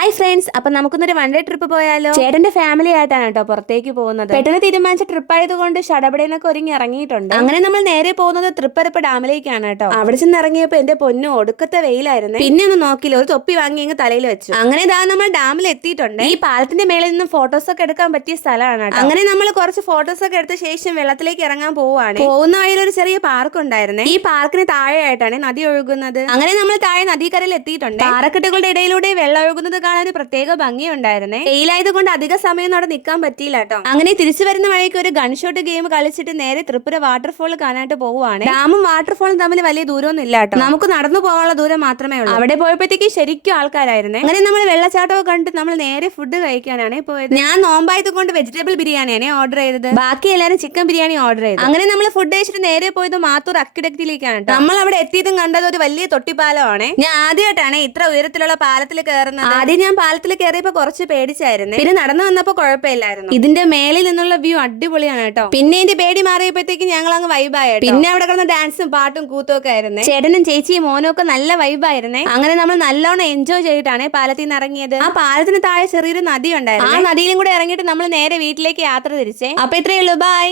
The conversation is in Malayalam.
ഹായ് ഫ്രണ്ട്സ്, അപ്പൊ നമുക്കൊന്നൊരു വൺ ഡേ ട്രിപ്പ് പോയാലോ? ചേട്ടന്റെ ഫാമിലി ആയിട്ടാണ് കേട്ടോ പുറത്തേക്ക് പോകുന്നത്. പെട്ടെന്ന് തീരുമാനിച്ച ട്രിപ്പ് ആയതുകൊണ്ട് ഷടപടേനൊക്കെ ഒരുങ്ങി ഇറങ്ങിയിട്ടുണ്ട്. അങ്ങനെ നമ്മൾ നേരെ പോകുന്നത് തൃപ്പരപ്പ് ഡാമിലേക്കാണ് കേട്ടോ. അവിടെ ചെന്ന് ഇറങ്ങിയപ്പോ എന്റെ പൊന്നു ഒടുക്കത്തെ വെയിലായിരുന്നു. പിന്നെ ഒന്ന് നോക്കില്ല, ഒരു തൊപ്പി വാങ്ങി അങ്ങ് തലയിൽ വെച്ചു. അങ്ങനെ നമ്മൾ ഡാമിൽ എത്തിയിട്ടുണ്ട്. ഈ പാലത്തിന്റെ മേളിൽ നിന്നും ഫോട്ടോസ് ഒക്കെ എടുക്കാൻ പറ്റിയ സ്ഥലമാണ് കേട്ടോ. അങ്ങനെ നമ്മൾ കുറച്ച് ഫോട്ടോസ് ഒക്കെ എടുത്ത ശേഷം വെള്ളത്തിലേക്ക് ഇറങ്ങാൻ പോവാണ്. പോകുന്ന വഴിയിൽ ഒരു ചെറിയ പാർക്ക് ഉണ്ടായിരുന്നേ. ഈ പാർക്കിന് താഴെയായിട്ടാണ് നദി ഒഴുകുന്നത്. അങ്ങനെ നമ്മൾ താഴെ നദീക്കരയിൽ എത്തിയിട്ടുണ്ട്. പാറക്കെട്ടുകളുടെ ഇടയിലൂടെ വെള്ളം ഒഴുകുന്നത് കാണാൻ ഒരു പ്രത്യേക ഭംഗിയുണ്ടായിരുന്നേ. വെയിലായത് കൊണ്ട് അധിക സമയം അവിടെ നിൽക്കാൻ പറ്റിയില്ല കേട്ടോ. അങ്ങനെ തിരിച്ചു വരുന്ന വഴിക്ക് ഒരു ഗൺഷോട്ട് ഗെയിം കളിച്ചിട്ട് നേരെ തൃപ്പുര വാട്ടർഫോൾ കാണാനായിട്ട് പോവുകയാണ്. ഡാമും വാട്ടർഫോളും തമ്മിൽ വലിയ ദൂരമൊന്നും ഇല്ല കേട്ടോ. നമുക്ക് നടന്നു പോകാനുള്ള ദൂരം മാത്രമേ ഉള്ളൂ. അവിടെ പോയപ്പോഴത്തേക്ക് ശരിക്കും ആൾക്കാരായിരുന്നേ. അങ്ങനെ നമ്മൾ വെള്ളച്ചാട്ടമൊക്കെ കണ്ടിട്ട് നമ്മൾ നേരെ ഫുഡ് കഴിക്കാനാണ് പോയത്. ഞാൻ നോമ്പായത് കൊണ്ട് വെജിറ്റബിൾ ബിരിയാണിയാണ് ഓർഡർ ചെയ്തത്. ബാക്കി എല്ലാവരും ചിക്കൻ ബിരിയാണി ഓർഡർ ചെയ്തു. അങ്ങനെ നമ്മൾ ഫുഡ് കഴിച്ചിട്ട് നേരെ പോയത് മാത്തൂർ അക്കിടക്കിലേക്കാണ്. നമ്മൾ അവിടെ എത്തിയതും കണ്ടത് ഒരു വലിയ തൊട്ടിപ്പാലമാണ്. ഞാൻ ആദ്യമായിട്ടാണ് ഇത്ര ഉയരത്തിലുള്ള പാലത്തിൽ കയറുന്നത്. ആദ്യം ഞാൻ പാലത്തിൽ കയറിയപ്പോ കുറച്ച് പേടിച്ചായിരുന്നു. പിന്നെ നടന്നു വന്നപ്പോ കുഴപ്പമില്ലായിരുന്നു. ഇതിന്റെ മേളിൽ നിന്നുള്ള വ്യൂ അടിപൊളിയാണ് കേട്ടോ. പിന്നെ ഇതിന്റെ പേടി മാറിയപ്പോഴത്തേക്ക് ഞങ്ങൾ അങ്ങ് വൈബായിട്ട്. പിന്നെ അവിടെ കിടന്ന ഡാൻസും പാട്ടും കൂത്തും ഒക്കെ ആയിരുന്നു. ചേട്ടനും ചേച്ചിയും മോനും ഒക്കെ നല്ല വൈബായിരുന്നേ. അങ്ങനെ നമ്മൾ നല്ലോണം എൻജോയ് ചെയ്തിട്ടാണ് പാലത്തിൽ നിന്ന് ഇറങ്ങിയത്. ആ പാലത്തിന് താഴെ ചെറിയൊരു നദി ഉണ്ടായിരുന്നു. ആ നദിയിലും കൂടെ ഇറങ്ങിയിട്ട് നമ്മൾ നേരെ വീട്ടിലേക്ക് യാത്ര തിരിച്ചേ. അപ്പൊ ഇത്രയേ ഉള്ളൂ, ബൈ.